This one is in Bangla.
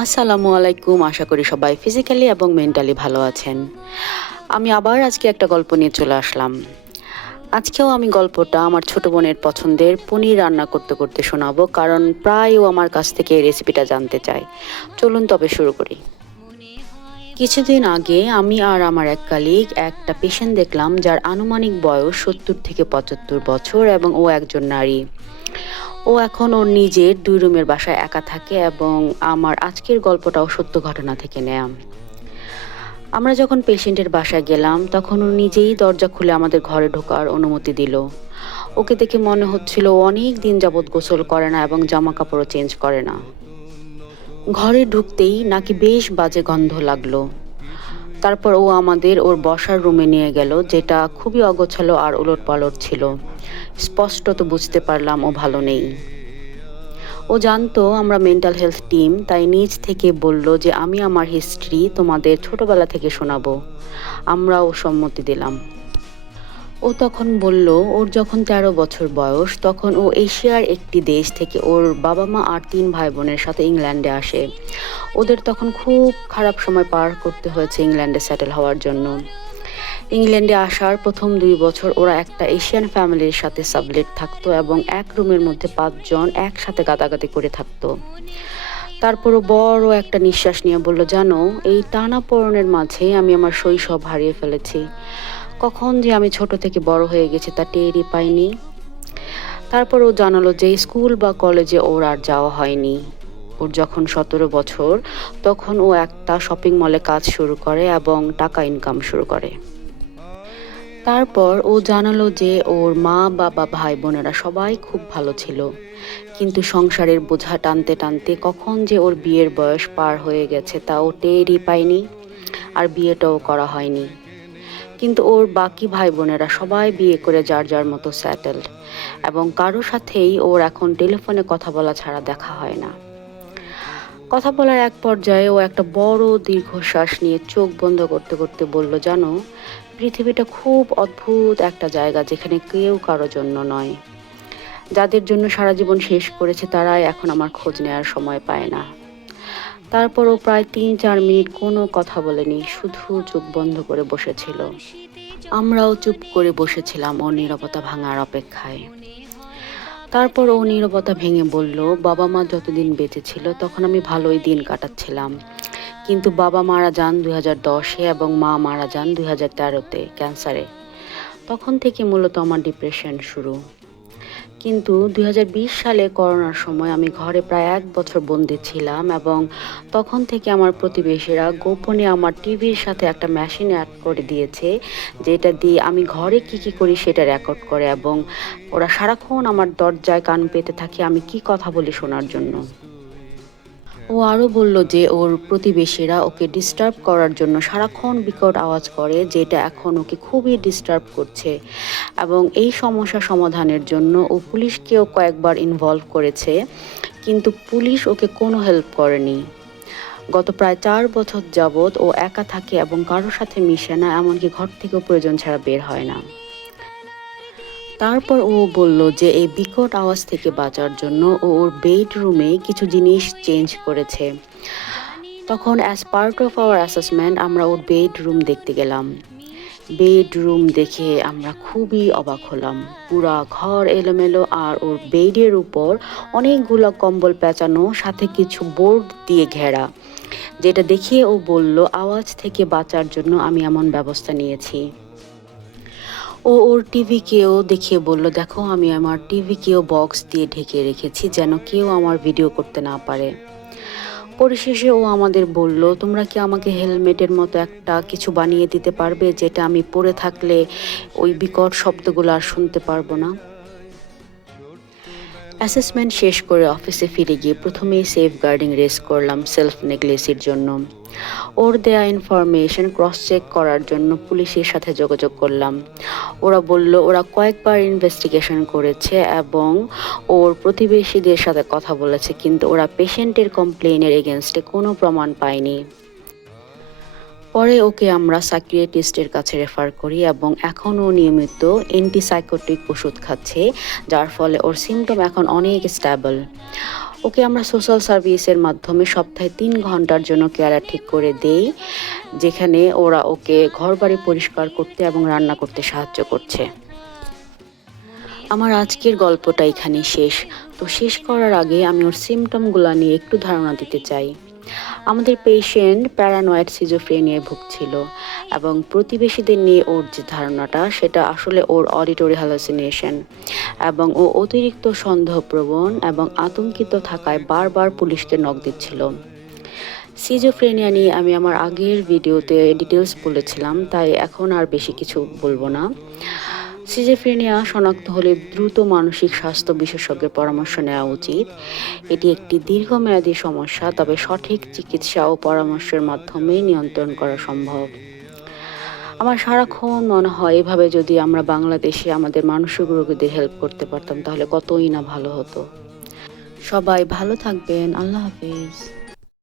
আসসালামু আলাইকুম। আশা করি সবাই ফিজিক্যালি এবং মেন্টালি ভালো আছেন। আমি আবার আজকে একটা গল্প নিয়ে চলে আসলাম। আজকেও আমি গল্পটা আমার ছোট বোনের পছন্দের পনির রান্না করতে করতে শোনাবো, কারণ প্রায় ও আমার কাছ থেকে এই রেসিপিটা জানতে চায়। চলুন তবে শুরু করি। কিছুদিন আগে আমি আর আমার এক কালিগ একটা পেশেন্ট দেখলাম যার আনুমানিক বয়স 70 থেকে 75 বছর, এবং ও একজন নারী। ও এখন ওর নিজের 2 রুমের বাসায় একা থাকে, এবং আমার আজকের গল্পটাও সত্য ঘটনা থেকে নেয়া। আমরা যখন পেশেন্টের বাসায় গেলাম তখন ও নিজেই দরজা খুলে আমাদের ঘরে ঢোকার অনুমতি দিল। ওকে দেখে মনে হচ্ছিল ও অনেক দিন যাবৎ গোসল করে না এবং জামা কাপড়ও চেঞ্জ করে না। ঘরে ঢুকতেই নাকি বেশ বাজে গন্ধ লাগলো। তারপর ও আমাদের ওর বসার রুমে নিয়ে গেল, যেটা খুবই অগোছালো আর ওলটপালট ছিল। স্পষ্টত বুঝতে পারলাম ও ভালো নেই। ও জানতো আমরা মেন্টাল হেলথ টিম, তাই নিজ থেকে বলল যে আমি আমার হিস্ট্রি তোমাদের ছোটবেলা থেকে শোনাবো। আমরাও সম্মতি দিলাম। ও তখন বলল ওর যখন 13 বছর বয়স তখন ও এশিয়ার একটি দেশ থেকে ওর বাবা মা আর 3 ভাই বোনের সাথে ইংল্যান্ডে আসে। ওদের তখন খুব খারাপ সময় পার করতে হয়েছে ইংল্যান্ডে সেটেল হওয়ার জন্য। ইংল্যান্ডে আসার প্রথম 2 বছর ওরা একটা এশিয়ান ফ্যামিলির সাথে সাবলেট থাকতো এবং এক রুমের মধ্যে 5 জন একসাথে গাদাগাদি করে থাকতো। তারপরও বড় একটা নিঃশ্বাস নিয়ে বলল, জানো, এই টানাপোড়েনের মাঝে আমি আমার শৈশব হারিয়ে ফেলেছি। কখন যে আমি ছোট থেকে বড় হয়ে গেছি তা টেরই পাইনি। তারপর ও জানালো যে স্কুল বা কলেজে ওর আর যাওয়া হয়নি। ওর যখন 17 বছর তখন ও একটা শপিং মলে কাজ শুরু করে এবং টাকা ইনকাম শুরু করে। তারপর ও জানালো যে ওর মা বাবা ভাই বোনেরা সবাই খুব ভালো ছিল, কিন্তু সংসারের বোঝা টানতে টানতে কখন যে ওর বিয়ের বয়স পার হয়ে গেছে তা ও টেরই পায়নি, আর বিয়েটাও করা হয়নি। কিন্তু ওর বাকি ভাই বোনেরা সবাই বিয়ে করে যার যার মতো সেটেলড, এবং কারো সাথেই ওর এখন টেলিফোনে কথা বলা ছাড়া দেখা হয় না। কথা বলার এক পর্যায়ে ও একটা বড় দীর্ঘশ্বাস নিয়ে চোখ বন্ধ করতে করতে বলল, জানো, পৃথিবীটা খুব অদ্ভুত একটা জায়গা, যেখানে কেউ কারো জন্য নয়। যাদের জন্য সারা জীবন শেষ করেছে তারাই এখন আমার খোঁজ নেওয়ার সময় পায় না। তারপরও প্রায় 3-4 মিনিট কোনো কথা বলেনি, শুধু চোখ বন্ধ করে বসেছিল। আমরাও চুপ করে বসেছিলাম ওর নীরবতা ভাঙার অপেক্ষায়। তারপর ও নীরবতা ভেঙে বলল, বাবা মা যতদিন বেঁচে ছিল তখন আমি ভালোই দিন কাটাচ্ছিলাম, কিন্তু বাবা মারা যান 2010-এ এবং মা মারা যান 2013-তে ক্যান্সারে। তখন থেকে মূলত আমার ডিপ্রেশন শুরু। কিন্তু 2020 সালে করোনার সময় আমি ঘরে প্রায় 1 বছর বন্দি ছিলাম, এবং তখন থেকে আমার প্রতিবেশীরা গোপনে আমার টিভির সাথে একটা মেশিন অ্যাড করে দিয়েছে, যেটা দিয়ে আমি ঘরে কি কি করি সেটা রেকর্ড করে, এবং ওরা সারাক্ষণ আমার দরজায় কান পেতে থাকে আমি কি কথা বলি শোনার জন্য। ও আরও বলল যে ওর প্রতিবেশীরা ওকে ডিস্টার্ব করার জন্য সারাক্ষণ বিকট আওয়াজ করে, যেটা এখন ওকে খুবই ডিস্টার্ব করছে, এবং এই সমস্যা সমাধানের জন্য ও পুলিশকেও কয়েকবার ইনভলভ করেছে, কিন্তু পুলিশ ওকে কোনো হেল্প করেনি। গত প্রায় 4 বছর যাবৎ ও একা থাকে এবং কারোর সাথে মিশে না, এমনকি ঘর থেকেও প্রয়োজন ছাড়া বের হয় না। তারপর ও বলল যে এই বিকট আওয়াজ থেকে বাঁচার জন্য ও ওর বেডরুমে কিছু জিনিস চেঞ্জ করেছে। তখন as part of our assessment আমরা ওর বেডরুম দেখতে গেলাম। বেডরুম দেখে আমরা খুবই অবাক হলাম। পুরা ঘর এলোমেলো, আর ওর বেডের উপর অনেকগুলো কম্বল পেঁচানো, সাথে কিছু বোর্ড দিয়ে ঘেরা, যেটা দেখিয়ে ও বলল আওয়াজ থেকে বাঁচার জন্য আমি এমন ব্যবস্থা নিয়েছি। ও ওর টিভিকেও দেখিয়ে বলল, দেখো, আমি আমার টিভিকেও বক্স দিয়ে ঢেকে রেখেছি যেন কেউ আমার ভিডিও করতে না পারে। পরিশেষে ও আমাদের বলল, তোমরা কি আমাকে হেলমেটের মতো একটা কিছু বানিয়ে দিতে পারবে, যেটা আমি পরে থাকলে ওই বিকট শব্দগুলো আর শুনতে পারবো না। অ্যাসেসমেন্ট শেষ করে অফিসে ফিরে গিয়ে প্রথমেই সেফ গার্ডিং রেস করলাম সেলফ নেগলেসির জন্য। ওর দেয়া ইনফরমেশন ক্রস চেক করার জন্য পুলিশের সাথে যোগাযোগ করলাম। ওরা বলল ওরা কয়েকবার ইনভেস্টিগেশন করেছে এবং ওর প্রতিবেশীদের সাথে কথা বলেছে, কিন্তু ওরা পেশেন্টের কমপ্লেনের এগেনস্টে কোনো প্রমাণ পায়নি। পরে ওকে আমরা সাইকিয়াট্রিস্টের কাছে রেফার করি, এবং এখনও নিয়মিত অ্যান্টিসাইকোটিক ওষুধ খাচ্ছে, যার ফলে ওর সিমটম এখন অনেক স্টেবল। ওকে আমরা সোশ্যাল সার্ভিসের মাধ্যমে সপ্তাহে 3 ঘন্টার জন্য কেয়ারার ঠিক করে দেই, যেখানে ওরা ওকে ঘরবাড়ি পরিষ্কার করতে এবং রান্না করতে সাহায্য করছে। আমার আজকের গল্পটা এখানেই শেষ। তো শেষ করার আগে আমি ওর সিমটমগুলো নিয়ে একটু ধারণা দিতে চাই। আমাদের পেশেন্ট প্যারানয়েড সিজোফ্রেনিয়ায় ভুগছিল এবং প্রতিবেশীদের নিয়ে ওর যে ধারণাটা সেটা আসলে ওর অডিটরি হ্যালুসিনেশন, এবং ও অতিরিক্ত সন্দেহপ্রবণ এবং আতঙ্কিত থাকায় বারবার পুলিশকে নক দিচ্ছিল। সিজোফ্রেনিয়া নিয়ে আমি আমার আগের ভিডিওতে ডিটেলস বলেছিলাম, তাই এখন আর বেশি কিছু বলবো না। সিজোফ্রেনিয়া শনাক্ত হলে দ্রুত মানসিক স্বাস্থ্য বিশেষজ্ঞের পরামর্শ নেওয়া উচিত। এটি একটি দীর্ঘমেয়াদী সমস্যা, তবে সঠিক চিকিৎসা ও পরামর্শের মাধ্যমে নিয়ন্ত্রণ করা সম্ভব। আমার সারাক্ষণ মনে হয় এভাবে যদি আমরা বাংলাদেশে আমাদের মানসিক রোগীদের হেল্প করতে পারতাম তাহলে কতই না ভালো হতো। সবাই ভালো থাকবেন। আল্লাহ হাফেজ।